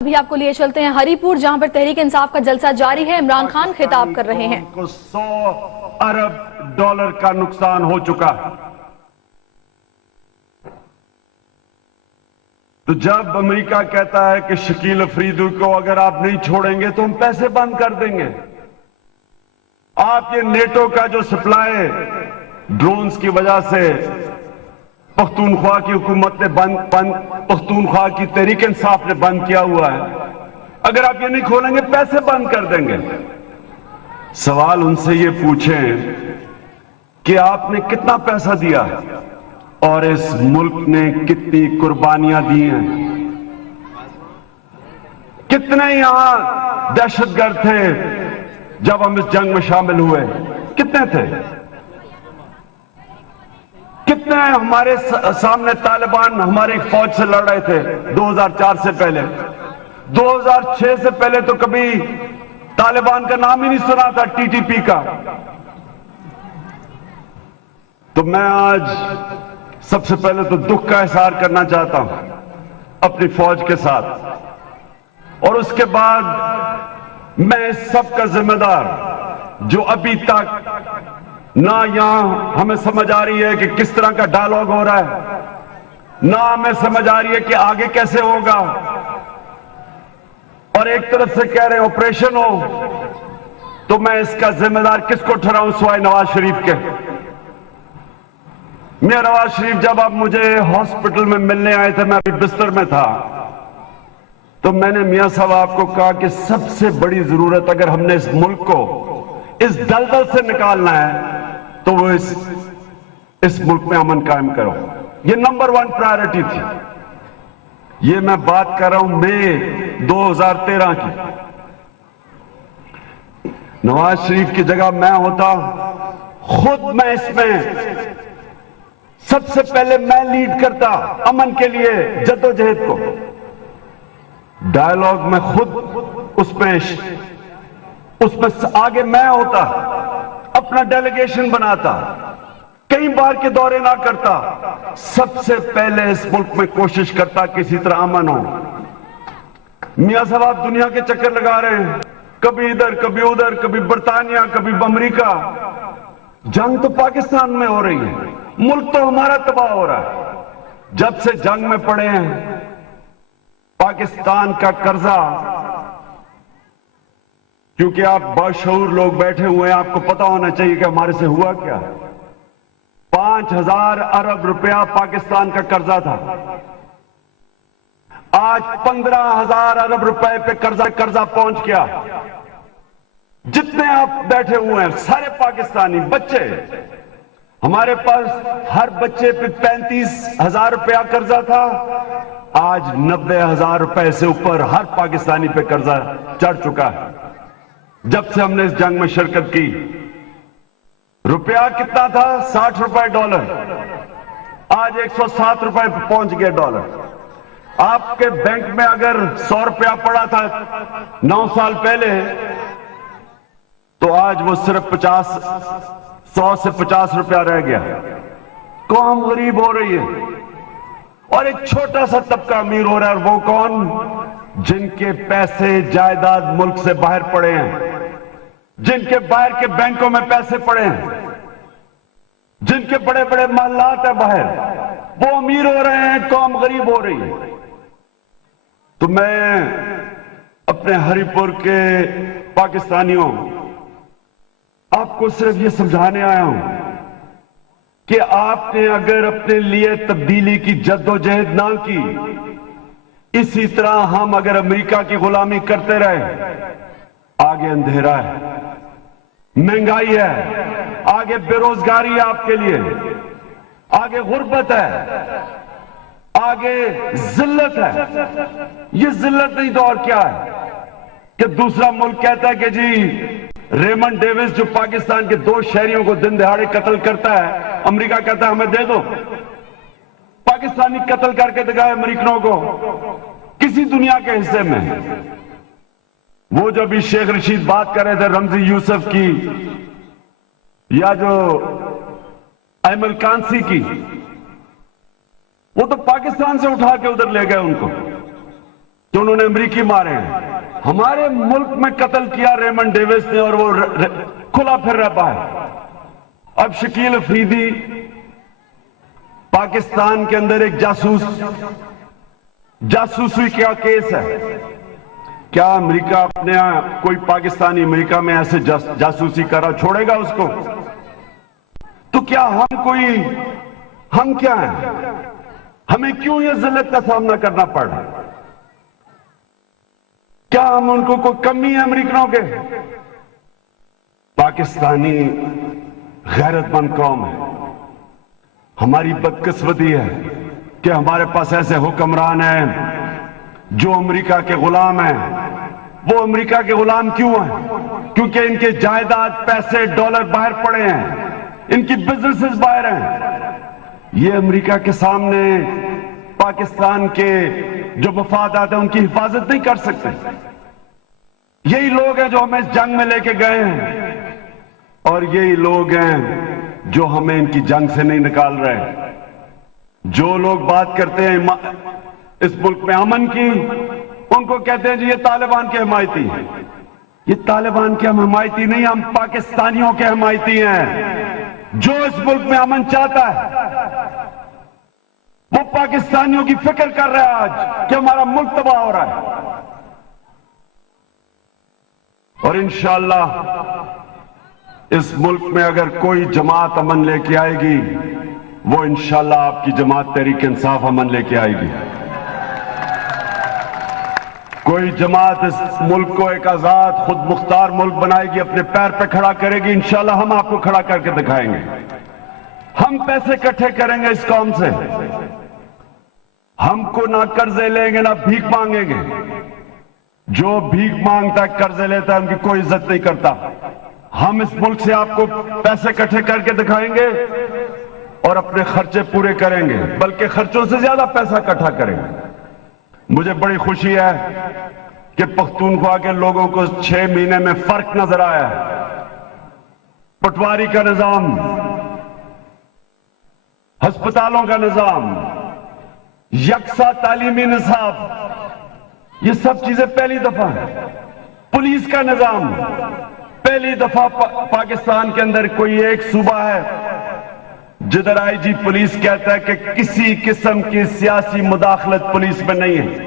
ابھی آپ کو لیے چلتے ہیں ہری پور، جہاں پر تحریک انصاف کا جلسہ جاری ہے۔ عمران خان خطاب کر رہے ہیں۔ کو 100 ارب ڈالر کا نقصان ہو چکا ہے۔ تو جب امریکہ کہتا ہے کہ شکیل افریدی کو اگر آپ نہیں چھوڑیں گے تو ہم پیسے بند کر دیں گے، آپ یہ نیٹو کا جو سپلائی ڈرونز کی وجہ سے پختونخوا کی حکومت نے پختونخوا کی تحریک انصاف نے بند کیا ہوا ہے، اگر آپ یہ نہیں کھولیں گے پیسے بند کر دیں گے۔ سوال ان سے یہ پوچھیں کہ آپ نے کتنا پیسہ دیا اور اس ملک نے کتنی قربانیاں دی ہیں؟ کتنے یہاں دہشت گرد تھے جب ہم اس جنگ میں شامل ہوئے؟ کتنے تھے؟ کتنے ہمارے سامنے طالبان ہماری فوج سے لڑ رہے تھے 2004 سے پہلے؟ 2006 سے پہلے تو کبھی طالبان کا نام ہی نہیں سنا تھا، ٹی ٹی پی کا۔ تو میں آج سب سے پہلے تو دکھ کا اظہار کرنا چاہتا ہوں اپنی فوج کے ساتھ، اور اس کے بعد میں اس سب کا ذمہ دار جو ابھی تک نہ یہاں ہمیں سمجھ آ رہی ہے کہ کس طرح کا ڈائیلاگ ہو رہا ہے، نہ ہمیں سمجھ آ رہی ہے کہ آگے کیسے ہوگا، اور ایک طرف سے کہہ رہے ہیں آپریشن ہو، تو میں اس کا ذمہ دار کس کو ٹھہراؤں سوائے نواز شریف کے؟ میاں نواز شریف جب آپ مجھے ہاسپٹل میں ملنے آئے تھے، میں ابھی بستر میں تھا، تو میں نے میاں صاحب آپ کو کہا کہ سب سے بڑی ضرورت اگر ہم نے اس ملک کو اس دلدل سے نکالنا ہے تو وہ اس ملک میں امن قائم کرو، یہ نمبر 1 پرائرٹی تھی۔ یہ میں بات کر رہا ہوں مئی 2013 کی۔ نواز شریف کی جگہ میں ہوتا، خود میں اس میں سب سے پہلے میں لیڈ کرتا امن کے لیے جدوجہد کو، ڈائیلاگ میں خود اس میں آگے میں ہوتا، اپنا ڈیلیگیشن بناتا، کئی بار کے دورے نہ کرتا، سب سے پہلے اس ملک میں کوشش کرتا کسی طرح امن ہو۔ میاں صاحب آپ دنیا کے چکر لگا رہے ہیں، کبھی ادھر کبھی ادھر، کبھی برطانیہ کبھی امریکہ، جنگ تو پاکستان میں ہو رہی ہے، ملک تو ہمارا تباہ ہو رہا ہے۔ جب سے جنگ میں پڑے ہیں پاکستان کا قرضہ، کیونکہ آپ باشعور لوگ بیٹھے ہوئے ہیں، آپ کو پتا ہونا چاہیے کہ ہمارے سے ہوا کیا۔ 5000 ارب روپیہ پاکستان کا قرضہ تھا، آج 15000 ارب روپے پہ قرضہ پہنچ گیا۔ جتنے آپ بیٹھے ہوئے ہیں سارے پاکستانی بچے، ہمارے پاس ہر بچے پہ 35,000 روپیہ قرضہ تھا، آج 90,000 روپے سے اوپر ہر پاکستانی پہ قرضہ چڑھ چکا ہے جب سے ہم نے اس جنگ میں شرکت کی۔ روپیہ کتنا تھا؟ 60 روپے ڈالر، آج 107 روپے پہ پہنچ گیا ڈالر۔ آپ کے بینک میں اگر 100 روپیہ پڑا تھا 9 سال پہلے، تو آج وہ صرف 100 سے 50 روپیہ رہ گیا۔ قوم غریب ہو رہی ہے اور ایک چھوٹا سا طبقہ امیر ہو رہا ہے، اور وہ کون؟ جن کے پیسے جائیداد ملک سے باہر پڑے ہیں، جن کے باہر کے بینکوں میں پیسے پڑے ہیں، جن کے بڑے بڑے محلات ہیں باہر، وہ امیر ہو رہے ہیں، قوم غریب ہو رہی ہے۔ تو میں اپنے ہری پور کے پاکستانیوں آپ کو صرف یہ سمجھانے آیا ہوں کہ آپ نے اگر اپنے لیے تبدیلی کی جدوجہد نہ کی، اسی طرح ہم اگر امریکہ کی غلامی کرتے رہے، آگے اندھیرا ہے، مہنگائی ہے، آگے بے روزگاری ہے آپ کے لیے، آگے غربت ہے، آگے ذلت ہے۔ یہ ذلت نہیں تو اور کیا ہے کہ دوسرا ملک کہتا ہے کہ جی ریمنڈ ڈیوس جو پاکستان کے 2 شہریوں کو دن دہاڑے قتل کرتا ہے، امریکہ کہتا ہے ہمیں دے دو۔ پاکستانی قتل کر کے دکھائے امریکنوں کو کسی دنیا کے حصے میں۔ وہ جو بھی شیخ رشید بات کر رہے تھے رمزی یوسف کی یا جو ایمل کانسی کی، وہ تو پاکستان سے اٹھا کے ادھر لے گئے ان کو تو انہوں نے امریکی مارے ہیں. ہمارے ملک میں قتل کیا ریمنڈ ڈیوس نے اور وہ کھلا پھر رہا ہے. اب شکیل افریدی پاکستان کے اندر ایک جاسوسی کیا کیس ہے. کیا امریکہ اپنے کوئی پاکستانی امریکہ میں ایسے جاسوسی کرا چھوڑے گا اس کو؟ تو کیا ہم کیا ہیں؟ ہمیں کیوں یہ ذلت کا سامنا کرنا پڑ رہا ہے؟ کیا ہم ان کو کوئی کمی ہے امریکنوں کے؟ پاکستانی غیرت مند قوم ہے. ہماری بدقسمتی ہے کہ ہمارے پاس ایسے حکمران ہیں جو امریکہ کے غلام ہیں. وہ امریکہ کے غلام کیوں ہیں؟ کیونکہ ان کے جائیداد، پیسے، ڈالر باہر پڑے ہیں، ان کی بزنسز باہر ہیں. یہ امریکہ کے سامنے پاکستان کے جو مفادات ہیں ان کی حفاظت نہیں کر سکتے. یہی لوگ ہیں جو ہمیں اس جنگ میں لے کے گئے ہیں، اور یہی لوگ ہیں جو ہمیں ان کی جنگ سے نہیں نکال رہے. جو لوگ بات کرتے ہیں اس ملک میں امن کی، ان کو کہتے ہیں جی یہ طالبان کے حمایتی ہیں. یہ طالبان کے ہم حمایتی نہیں، ہم پاکستانیوں کے حمایتی ہیں. جو اس ملک میں امن چاہتا ہے وہ پاکستانیوں کی فکر کر رہا ہے آج کہ ہمارا ملک تباہ ہو رہا ہے. اور انشاءاللہ اس ملک میں اگر کوئی جماعت امن لے کے آئے گی، وہ انشاءاللہ آپ کی جماعت تحریک انصاف امن لے کے آئے گی. کوئی جماعت اس ملک کو ایک آزاد خود مختار ملک بنائے گی، اپنے پیر پہ کھڑا کرے گی. انشاءاللہ ہم آپ کو کھڑا کر کے دکھائیں گے. ہم پیسے اکٹھے کریں گے اس قوم سے. ہم کو نہ قرضے لیں گے نہ بھیک مانگیں گے. جو بھیک مانگتا ہے، قرضے لیتا ہے، ان کی کوئی عزت نہیں کرتا. ہم اس ملک سے آپ کو پیسے اکٹھے کر کے دکھائیں گے اور اپنے خرچے پورے کریں گے، بلکہ خرچوں سے زیادہ پیسہ اکٹھا کریں گے. مجھے بڑی خوشی ہے کہ پختونخوا کے لوگوں کو 6 مہینے میں فرق نظر آیا ہے. پٹواری کا نظام، ہسپتالوں کا نظام، یکساں تعلیمی نصاب، یہ سب چیزیں پہلی دفعہ ہیں. پولیس کا نظام، پہلی دفعہ پاکستان کے اندر کوئی ایک صوبہ ہے جدھر آئی جی پولیس کہتا ہے کہ کسی قسم کی سیاسی مداخلت پولیس میں نہیں ہے.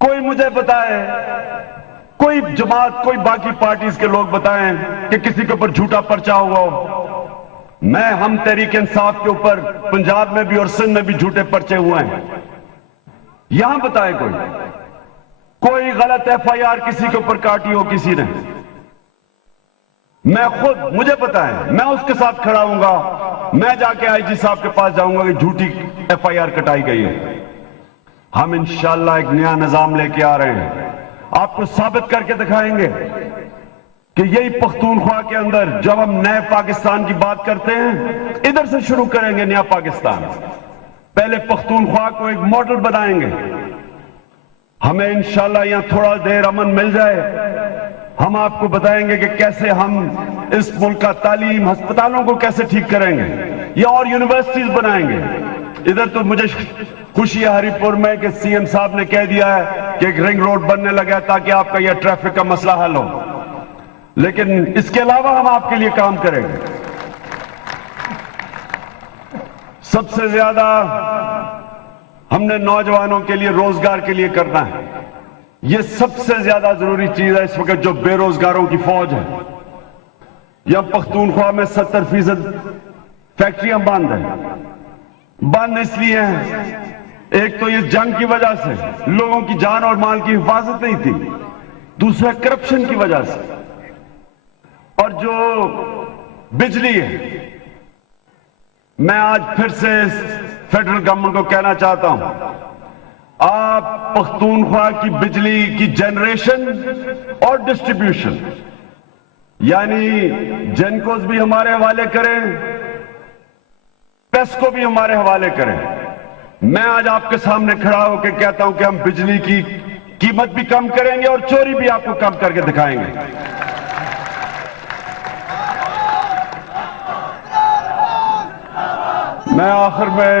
کوئی مجھے بتائے، کوئی جماعت، کوئی باقی پارٹیز کے لوگ بتائیں کہ کسی کے اوپر جھوٹا پرچہ ہوا ہو. ہم تحریک انصاف کے اوپر پنجاب میں بھی اور سندھ میں بھی جھوٹے پرچے ہوئے ہیں. یہاں بتائے کوئی غلط ایف آئی آر کسی کے اوپر کاٹی ہو کسی نے. میں خود، مجھے پتا ہے، میں اس کے ساتھ کھڑا ہوں گا. میں جا کے آئی جی صاحب کے پاس جاؤں گا کہ جھوٹی ایف آئی آر کٹائی گئی ہے. ہم انشاءاللہ ایک نیا نظام لے کے آ رہے ہیں. آپ کو ثابت کر کے دکھائیں گے کہ یہی پختونخوا کے اندر جب ہم نئے پاکستان کی بات کرتے ہیں، ادھر سے شروع کریں گے نیا پاکستان. پہلے پختونخوا کو ایک ماڈل بنائیں گے. ہمیں انشاءاللہ یہاں تھوڑا دیر امن مل جائے، ہم آپ کو بتائیں گے کہ کیسے ہم اس ملک کا تعلیم، ہسپتالوں کو کیسے ٹھیک کریں گے، یا اور یونیورسٹیز بنائیں گے. ادھر تو مجھے خوشی ہے ہری پور میں کہ سی ایم صاحب نے کہہ دیا ہے کہ ایک رنگ روڈ بننے لگا تاکہ آپ کا یہ ٹریفک کا مسئلہ حل ہو. لیکن اس کے علاوہ ہم آپ کے لیے کام کریں گے. سب سے زیادہ ہم نے نوجوانوں کے لیے، روزگار کے لیے کرنا ہے. یہ سب سے زیادہ ضروری چیز ہے اس وقت. جو بے روزگاروں کی فوج ہے، یا پختونخوا میں 70% فیکٹریاں بند ہیں. بند اس لیے ہیں، ایک تو یہ جنگ کی وجہ سے لوگوں کی جان اور مال کی حفاظت نہیں تھی، دوسرا کرپشن کی وجہ سے. اور جو بجلی ہے، میں آج پھر سے فیڈرل گورنمنٹ کو کہنا چاہتا ہوں، آپ پختونخوا کی بجلی کی جنریشن اور ڈسٹریبیوشن، یعنی جنکوز بھی ہمارے حوالے کریں، پیسکو بھی ہمارے حوالے کریں. میں آج آپ کے سامنے کھڑا ہو کے کہتا ہوں کہ ہم بجلی کی قیمت بھی کم کریں گے اور چوری بھی آپ کو کم کر کے دکھائیں گے. میں آخر میں